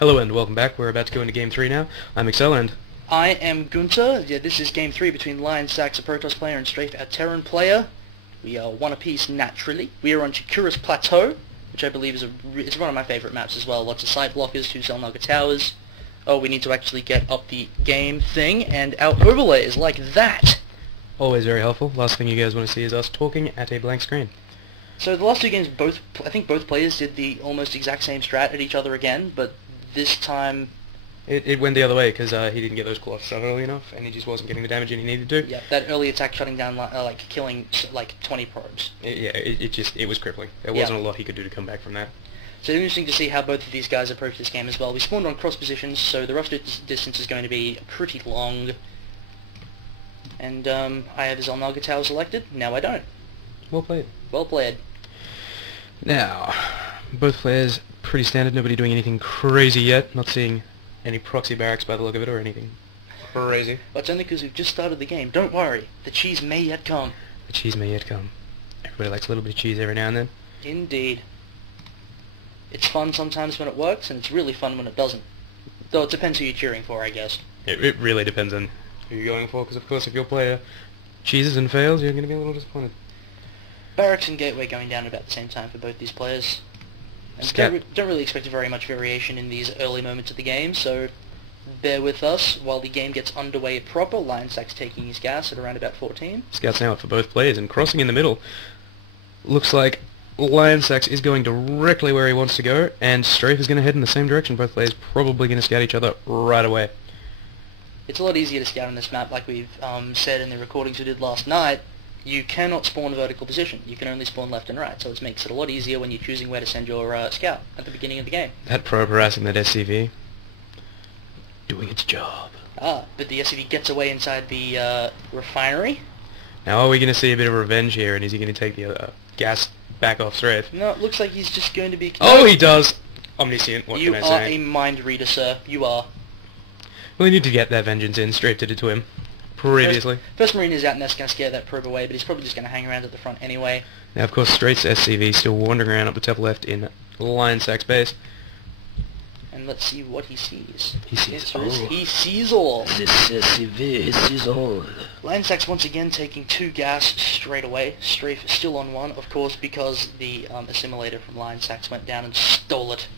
Hello and welcome back. We're about to go into Game 3 now. I'm Excel and... I am Gunter. Yeah, this is Game 3 between Lionsaks, a Protoss player, and Strafe, a Terran player. We are one apiece naturally. We are on Chikuris Plateau, which I believe is it's one of my favourite maps as well. Lots of site blockers, 2 Zelnaga towers. Oh, we need to actually get up the game thing, and our overlay is like that. Always very helpful. Last thing you guys want to see is us talking at a blank screen. So the last two games, I think both players did the almost exact same strat at each other again, but this time... It went the other way because he didn't get those cloths up early enough and he just wasn't getting the damage he needed to. Yeah, that early attack shutting down, like killing like 20 probes. It was crippling. There wasn't a lot he could do to come back from that. So it's interesting to see how both of these guys approach this game as well. We spawned on cross positions, so the rush distance is going to be pretty long. And I have Zelnaga Tower selected. Now I don't. Well played. Well played. Now, both players pretty standard. Nobody doing anything crazy yet. Not seeing any proxy barracks by the look of it or anything crazy. But it's only because we've just started the game. Don't worry. The cheese may yet come. The cheese may yet come. Everybody likes a little bit of cheese every now and then. Indeed. It's fun sometimes when it works, and it's really fun when it doesn't. Though it depends who you're cheering for, I guess. It really depends on who you're going for, because of course if your player cheeses and fails, you're going to be a little disappointed. Barracks and Gateway going down about the same time for both these players. And don't really expect very much variation in these early moments of the game, so bear with us while the game gets underway proper. Lionsaks taking his gas at around about 14. Scouts now out for both players, and crossing in the middle. Looks like Lionsaks is going directly where he wants to go, and Strafe is going to head in the same direction. Both players probably going to scout each other right away. It's a lot easier to scout on this map, like we've said in the recordings we did last night. You cannot spawn vertical position. You can only spawn left and right, so it makes it a lot easier when you're choosing where to send your scout at the beginning of the game. That probe harassing that SCV, doing its job. But the SCV gets away inside the refinery. Now are we going to see a bit of revenge here, and is he going to take the gas back off Strafe? No, it looks like he's just going to be... Oh, he does! Omniscient, what you can I say? You are a mind reader, sir. You are. Well, he need to get that vengeance in. Strafe did it to him previously. First Marine is out, and that's going to scare that probe away, but he's probably just going to hang around at the front anyway. Now, of course, Straight's SCV still wandering around up the top left in Lionsaks base. And let's see what he sees. He sees all. He sees all. This SCV sees all. Lionsaks once again taking 2 gas straight away. Strafe is still on 1, of course, because the assimilator from Lionsaks went down and stole it.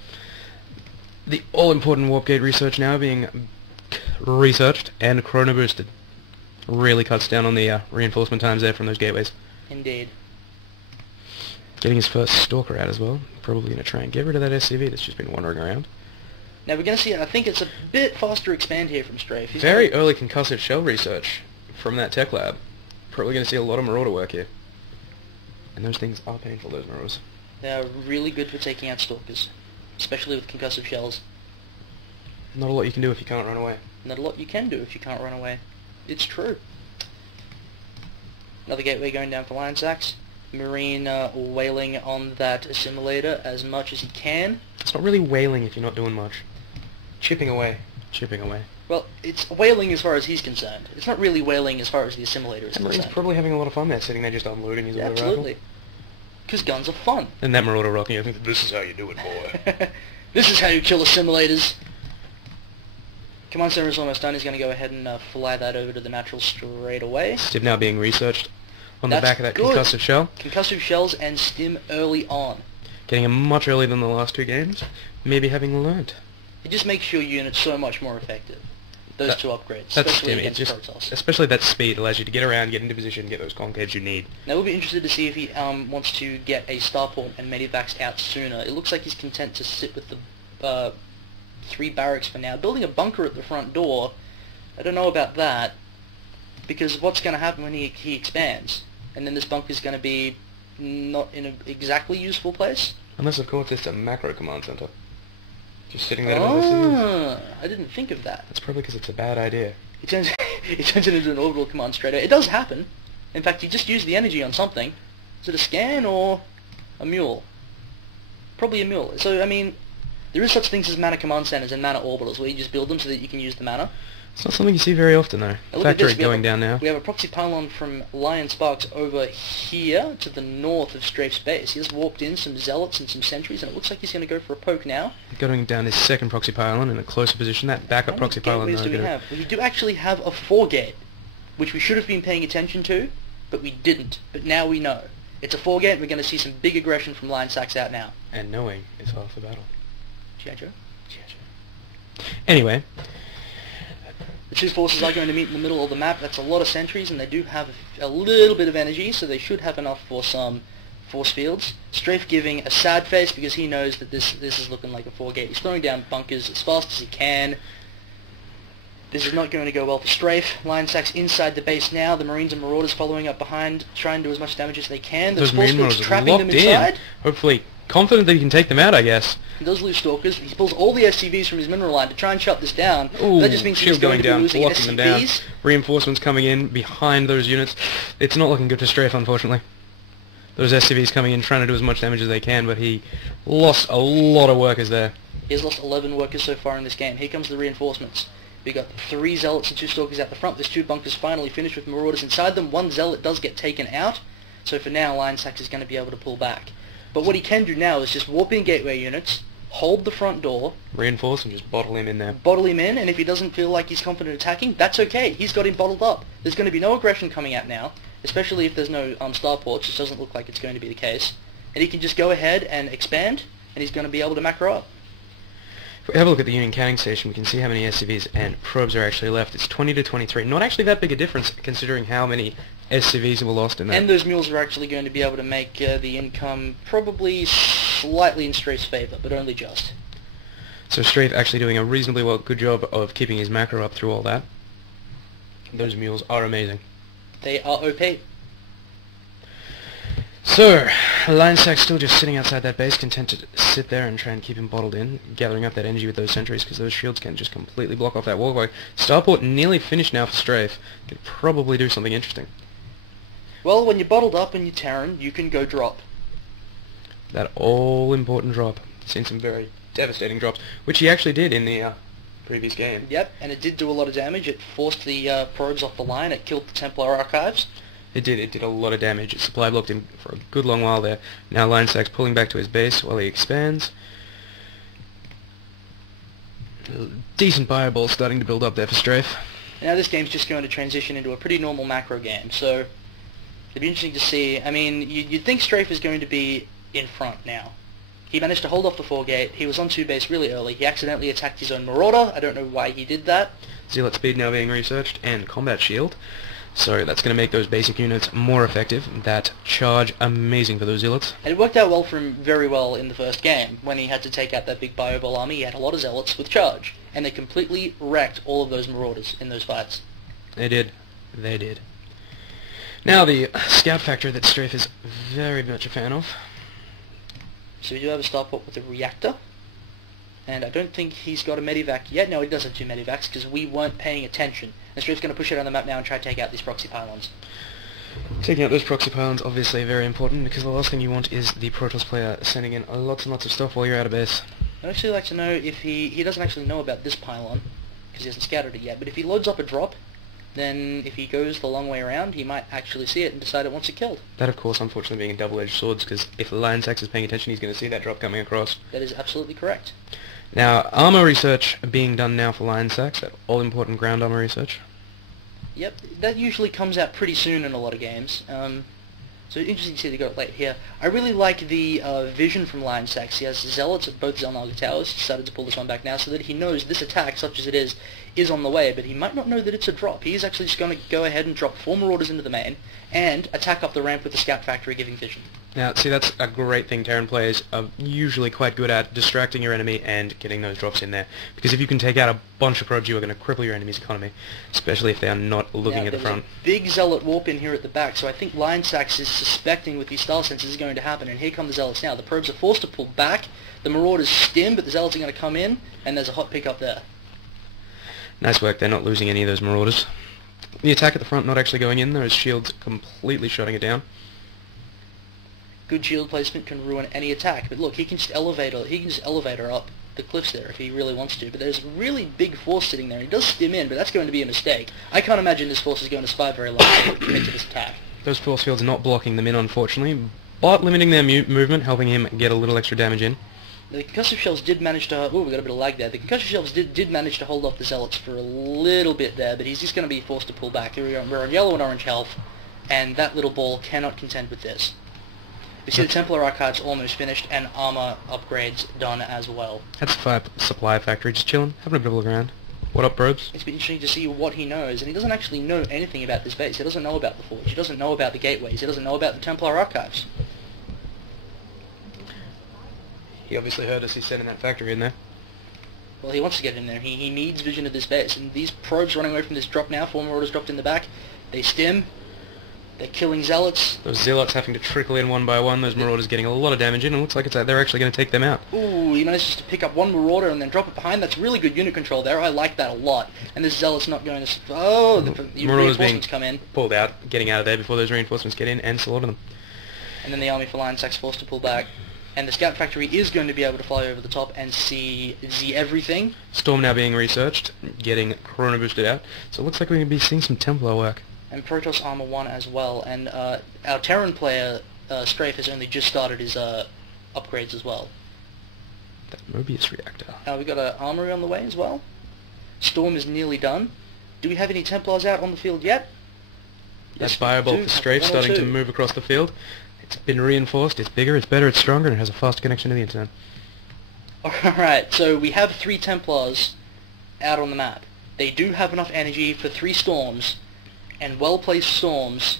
The all-important warp gate research now being researched and chrono boosted. Really cuts down on the reinforcement times there from those gateways. Indeed. Getting his first stalker out as well. Probably going to try and get rid of that SCV that's just been wandering around. Now we're going to see, I think it's a bit faster expand here from Strafe. Very early concussive shell research from that tech lab. Probably going to see a lot of marauder work here. And those things are painful, those marauders. They're really good for taking out stalkers, especially with concussive shells. Not a lot you can do if you can't run away. Not a lot you can do if you can't run away. It's true. Another gateway going down for Lionsaks. Marine wailing on that assimilator as much as he can. It's not really wailing if you're not doing much. Chipping away. Chipping away. Well, it's wailing as far as he's concerned. It's not really wailing as far as the assimilator is concerned. Marine's probably having a lot of fun there, sitting there just unloading his auto Absolutely. Because guns are fun. And that marauder rocking, I think, this is how you do it, boy. This is how you kill assimilators. Command Center is almost done. He's going to go ahead and fly that over to the natural straight away. Stim now being researched on the back of that good. concussive shell. Concussive shells and stim early on. Getting him much earlier than the last 2 games. Maybe having learnt. It just makes your unit so much more effective. Those 2 upgrades, that's especially stim. against Protoss. Especially that speed allows you to get around, get into position, get those concaves you need. Now we'll be interested to see if he wants to get a starport and medivacs out sooner. It looks like he's content to sit with the 3 barracks for now. Building a bunker at the front door, I don't know about that, because what's going to happen when he expands? And then this bunker's going to be not in an exactly useful place? Unless, of course, it's a macro command center. Just sitting there in the cities. I didn't think of that. That's probably because it's a bad idea. It turns it into an orbital command straight away. It does happen. In fact, you just use the energy on something. Is it a scan or a mule? Probably a mule. So, I mean, there is such things as mana command centers and mana orbitals where you just build them so that you can use the mana. It's not something you see very often, though. Now look at Factory this, going down now. We have a proxy pylon from Lionsaks over here to the north of Strafe's base. He just warped in some zealots and some sentries, and it looks like he's going to go for a poke now. Going down his second proxy pylon in a closer position. That backup proxy pylon. Gateways do we have? We do actually have a 4-gate, which we should have been paying attention to, but we didn't. But now we know. It's a 4-gate, and we're going to see some big aggression from Lionsaks out now. And knowing is half the battle. G.I. Joe? Anyway. The two forces are going to meet in the middle of the map. That's a lot of sentries, and they do have a little bit of energy, so they should have enough for some force fields. Strafe giving a sad face because he knows that this is looking like a 4-gate. He's throwing down bunkers as fast as he can. This is not going to go well for Strafe. Lionsaks inside the base now. The Marines and Marauders following up behind, trying to do as much damage as they can. Those force Marine fields Marauders trapping locked them inside. in. Hopefully confident that he can take them out, I guess. He does lose Stalkers. He pulls all the SCVs from his mineral line to try and shut this down. Ooh, that just means he's shield going going to down, be losing blocking them down. SCVs. Reinforcements coming in behind those units. It's not looking good for Strafe, unfortunately. Those SCVs coming in trying to do as much damage as they can, but he lost a lot of workers there. He has lost 11 workers so far in this game. Here comes the reinforcements. We got 3 Zealots and 2 Stalkers out the front. There's 2 bunkers finally finished with Marauders inside them. 1 Zealot does get taken out, so for now Lionsaks is going to be able to pull back. But what he can do now is just warp in gateway units, hold the front door, Reinforce and just bottle him in there. bottle him in, and if he doesn't feel like he's confident attacking, that's okay. He's got him bottled up. There's going to be no aggression coming out now, especially if there's no starports, which doesn't look like it's going to be the case. And he can just go ahead and expand, and he's going to be able to macro up. If we have a look at the Union Canning Station, we can see how many SCVs and probes are actually left. It's 20 to 23. Not actually that big a difference, considering how many SCVs were lost in that. And those mules are actually going to be able to make the income probably slightly in Strafe's favour, but only just. So Strafe actually doing a reasonably good job of keeping his macro up through all that. Those mules are amazing. They are OP. So, Lionsaks still just sitting outside that base, content to sit there and try and keep him bottled in, gathering up that energy with those sentries, because those shields can just completely block off that walkway. Starport nearly finished now for Strafe. Could probably do something interesting. Well, when you're bottled up and you're Terran, you can go drop. That all-important drop. Seen some very devastating drops, which he actually did in the previous game. Yep, and it did do a lot of damage. It forced the probes off the line. It killed the Templar archives. It did a lot of damage. It supply blocked him for a good long while there. Now Lionsaks pulling back to his base while he expands. Decent fireball starting to build up there for Strafe. Now this game's just going to transition into a pretty normal macro game, so it'd be interesting to see. I mean, you'd think Strafe is going to be in front now. He managed to hold off the 4-gate. He was on 2 base really early. He accidentally attacked his own Marauder. I don't know why he did that. Zealot speed now being researched, and combat shield. So that's going to make those basic units more effective. That charge amazing for those Zealots. And it worked out well for him very well in the first game. When he had to take out that big Bioball army, he had a lot of Zealots with charge. And they completely wrecked all of those Marauders in those fights. They did. They did. Now the scout factor that Strafe is very much a fan of. So we do have a starport with a reactor. And I don't think he's got a medivac yet. No, he does have 2 medivacs because we weren't paying attention. And Strafe's going to push it on the map now and try to take out these proxy pylons. Taking out those proxy pylons obviously very important, because the last thing you want is the Protoss player sending in lots and lots of stuff while you're out of base. I'd actually like to know if he doesn't actually know about this pylon, because he hasn't scouted it yet, but if he loads up a drop, then if he goes the long way around, he might actually see it and decide it wants it killed. That, of course, unfortunately being a double-edged sword, because if Lionsaks is paying attention, he's going to see that drop coming across. That is absolutely correct. Now, armor research being done now for Lionsaks, that all-important ground armor research. Yep, that usually comes out pretty soon in a lot of games. So interesting to see they got it late here. I really like the vision from Lionsaks. He has Zealots at both Zelnaga towers. He decided to pull this one back now so that he knows this attack, such as it is on the way, but he might not know that it's a drop. He is actually just going to go ahead and drop 4 Marauders into the main and attack up the ramp with the Scout Factory giving vision. Now, see, that's a great thing Terran players are usually quite good at, distracting your enemy and getting those drops in there. Because if you can take out a bunch of probes, you are going to cripple your enemy's economy, especially if they are not looking at the front. A big Zealot warp in here at the back, so I think Lionsaks is suspecting with these style sensors is going to happen, and here come the Zealots now. The probes are forced to pull back, the Marauders stim, but the Zealots are going to come in, and there's a hot pick up there. Nice work, they're not losing any of those Marauders. The attack at the front not actually going in, those shields completely shutting it down. Good shield placement can ruin any attack, but look, he can just elevate her up. the cliffs there if he really wants to, but there's a really big force sitting there. He does stim in, but that's going to be a mistake. I can't imagine this force is going to survive very long to commit to this attack. Those force fields are not blocking them in, unfortunately, but limiting their movement, helping him get a little extra damage in. The concussive shells did manage to... Oh, we got a bit of lag there. The concussive shells did manage to hold off the Zealots for a little bit there, but he's just going to be forced to pull back. We're on yellow and orange health, and that little ball cannot contend with this. We see the Templar Archives almost finished, and armor upgrades done as well. That's a supply factory, just chilling, having a bit of a look around. What up, probes? It's been interesting to see what he knows, and he doesn't actually know anything about this base. He doesn't know about the Forge, he doesn't know about the gateways, he doesn't know about the Templar Archives. He obviously heard us, he's sending that factory in there. Well, he wants to get in there. He needs vision of this base, and these probes running away from this drop now, 4 Marauders dropped in the back, they stim. They're killing Zealots. Those Zealots having to trickle in one by one, those Marauders getting a lot of damage in, and it looks like they're actually going to take them out. Ooh, he manages to pick up one Marauder and then drop it behind. That's really good unit control there. I like that a lot. And this Zealot's not going to... Oh, the Marauders being reinforcements come in. pulled out, getting out of there before those reinforcements get in and slaughter them. And then the army for Lionsaks forced to pull back. And the scout factory is going to be able to fly over the top and see everything. Storm now being researched, getting Chrono boosted out. So it looks like we're going to be seeing some Templar work. And Protoss Armor 1 as well, and our Terran player, Strafe, has only just started his upgrades as well. That Mobius reactor. We've got an Armory on the way as well. Storm is nearly done. Do we have any Templars out on the field yet? That Firebolt for Strafe starting to move across the field. It's been reinforced, it's bigger, it's better, it's stronger, and it has a faster connection to the internet. Alright, so we have 3 Templars out on the map. They do have enough energy for 3 storms, and well-placed storms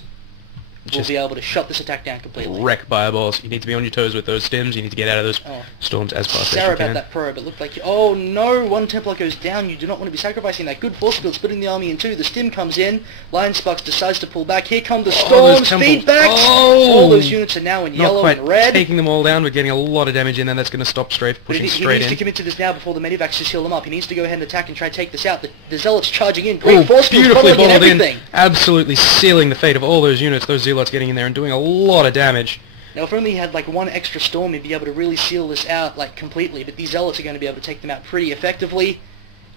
will be able to shut this attack down completely. Wreck fireballs. You need to be on your toes with those stims. You need to get out of those storms as fast as you can. Sorry about that probe. It looked like... Oh no! One Templar goes down. You do not want to be sacrificing that good force field, splitting the army in 2. The stim comes in. Lionsaks decides to pull back. Here come the storms. Feedback! All those units are now in yellow and red. Taking them all down. We're getting a lot of damage in there. That's going to stop Strafe pushing straight in. He needs to commit to this now before the medivacs just heal them up. He needs to go ahead and attack and try to take this out. The Zealots charging in. Great force field, beautifully bottled in. Absolutely sealing the fate of all those units. Those Zealots getting in there and doing a lot of damage. Now, if only he had like 1 extra storm, he'd be able to really seal this out like completely. But these Zealots are going to be able to take them out pretty effectively,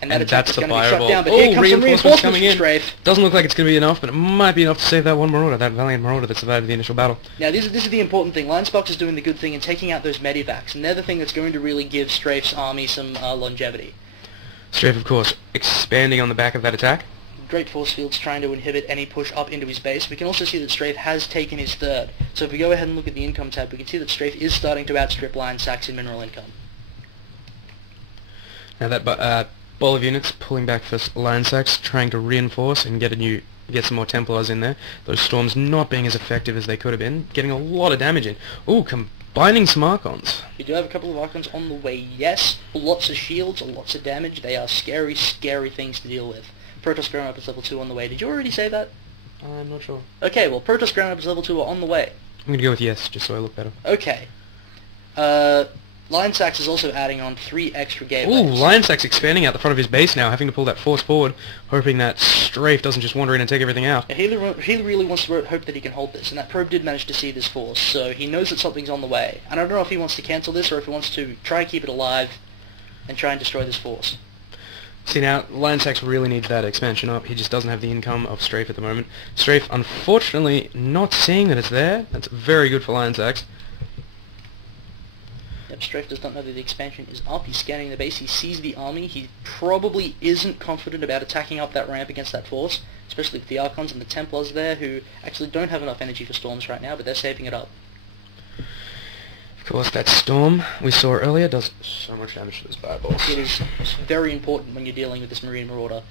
and that attack is going to be shut down. But here comes some reinforcements coming in. Strafe. Doesn't look like it's going to be enough, but it might be enough to save that one Marauder, that valiant Marauder that survived the initial battle. Now, this is the important thing. Lionsaks is doing the good thing and taking out those medivacs, and they're the thing that's going to really give Strafe's army some longevity. Strafe, of course, expanding on the back of that attack. Great force fields trying to inhibit any push up into his base. We can also see that Strafe has taken his 3rd. So if we go ahead and look at the income tab, we can see that Strafe is starting to outstrip Lionsaks in mineral income. Now that ball of units pulling back for Lionsaks, trying to reinforce and get some more Templars in there. Those storms not being as effective as they could have been, getting a lot of damage in. Ooh, combining some Archons. We do have a couple of Archons on the way, yes. Lots of shields, lots of damage. They are scary, scary things to deal with. Protoss Ground Weapons level 2 on the way. Did you already say that? I'm not sure. Okay, well, Protoss Ground Weapons level 2 are on the way. I'm going to go with yes, just so I look better. Okay. Lionsaks is also adding on 3 extra gateways. Ooh, Lionsaks expanding out the front of his base now, having to pull that force forward, hoping that Strafe doesn't just wander in and take everything out. He really wants to hope that he can hold this, and that probe did manage to see this force, so he knows that something's on the way. And I don't know if he wants to cancel this, or if he wants to try and keep it alive, and try and destroy this force. See now, Lionsaks really needs that expansion up. He just doesn't have the income of Strafe at the moment. Strafe, unfortunately, not seeing that it's there. That's very good for Lionsaks. Yep, Strafe does not know that the expansion is up. He's scanning the base. He sees the army. He probably isn't confident about attacking up that ramp against that force, especially with the Archons and the Templars there, who actually don't have enough energy for storms right now, but they're saving it up. Of course, that storm we saw earlier does so much damage to those fireballs. It is very important when you're dealing with this Marine Marauder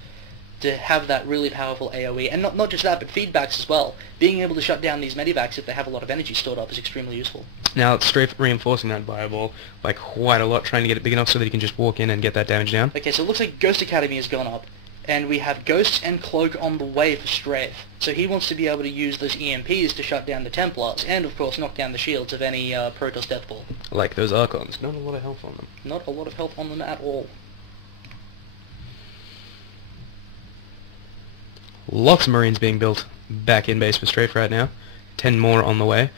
to have that really powerful AoE, and not just that, but feedbacks as well. Being able to shut down these medivacs if they have a lot of energy stored up is extremely useful. Now, Strafe reinforcing that fireball by quite a lot, trying to get it big enough so that he can just walk in and get that damage down. Okay, so it looks like Ghost Academy has gone up, and we have Ghosts and Cloak on the way for Strafe. So he wants to be able to use those EMPs to shut down the Templars, and of course knock down the shields of any Protoss Death Ball. Like those Archons. Not a lot of health on them. Not a lot of health on them at all. Lots of Marines being built back in base for Strafe right now. 10 more on the way.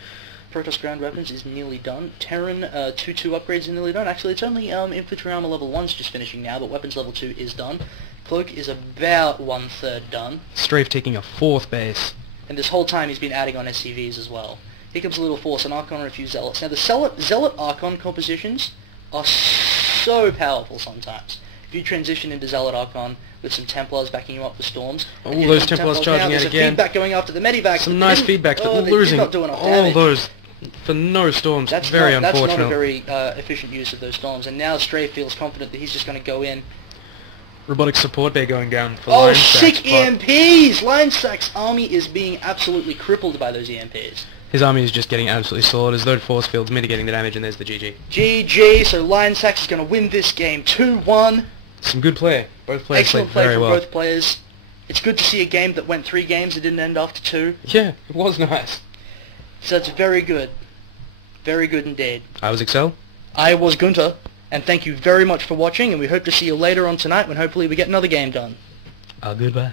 Protoss ground weapons is nearly done. Terran 2-2 upgrades are nearly done. Actually, it's only infantry armor level 1's just finishing now, but weapons level 2 is done. Cloak is about 1/3 done. Strafe taking a 4th base. And this whole time he's been adding on SCVs as well. Here comes a little force, an Archon and a few Zealots. Now the Zealot Archon compositions are so powerful sometimes. If you transition into Zealot Archon with some Templars backing you up with Storms... All those Templars charging out again. again. Feedback going after the Medivacs. Some nice feedbacks, but losing all those for no Storms. That's very unfortunate. That's not a very efficient use of those Storms. And now Strafe feels confident that he's just going to go in. Robotic support bay going down for Oh, Lionsaks, sick EMPs! Lionsaks' army is being absolutely crippled by those EMPs. His army is just getting absolutely slaughtered as though force field's mitigating the damage, and there's the GG. GG, so Lionsaks is going to win this game 2-1. Some good play. Both players Excellent played play very from well. both players. It's good to see a game that went 3 games and didn't end after 2. Yeah, it was nice. So it's very good. Very good indeed. I was Excel. I was Gunter, and thank you very much for watching, and we hope to see you later on tonight when hopefully we get another game done. Goodbye.